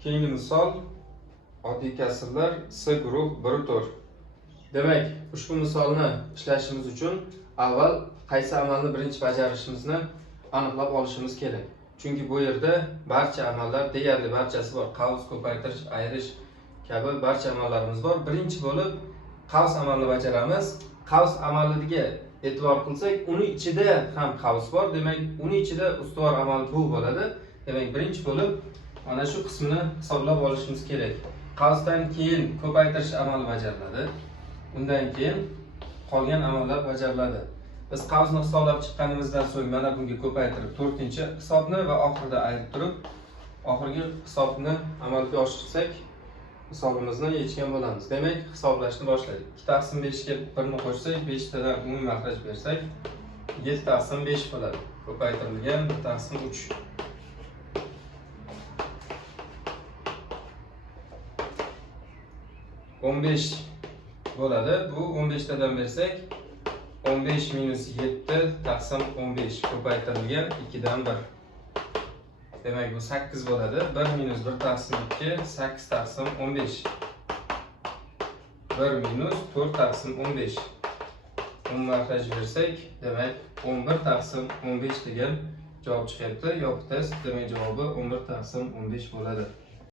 Keyingi misol oddiy kasrlar S guruh 1 4. Demak, ushbu misolni ishlashimiz uchun avval qaysi amalni birinchi bajarishimizni aniqlab olishimiz kerak. Chunki bu yerda barcha amallar deyarli barchasi bor. Qavs, ko'paytirish, ayirish kabi barcha amallarimiz bor. Birinchi bo'lib qavs amalini bajaramiz. Qavs amaliga e'tibor qilsak, uni ichida ham qavs bor. Demak, uni ichida ustuvor amal bu bo'ladi. Demak, birinchi bo'lib mana shu qismini hisoblab olishimiz kerak. Qavsdan keyin ko'paytirish amali bajariladi. Undan keyin qolgan amallar bajariladi. Biz qavsni hisoblab chiqqanimizdan so'ng mana bunga ko'paytirib to'rtinchi hisobni va oxirida ayirib turib oxirgi hisobni amalga oshirsak hisobimizni yechgan bo'lamiz. Demak hisoblashni boshladik ikki taqsim beshga birni qo'shsak beshtadan umumiy maxraj bersak yetti taqsim besh bo'ladi. Ko'paytirilgan bir taqsim uch. 15 bo'ladi. Bu 15 tadan bersak 15 minus 7 taqsim 15 ko'paytirilgan 2 dan 1. Demak, bu 8 bo'ladi. 1 minus 1 taqsim 2, 8 taqsim 15. 1 minus 4 taqsim 15. 10 martaj bersak, demak 11 taqsim 15 degan javob chiqyapti. Yopiq test, demak javobi 11 taqsim 15 bo'ladi.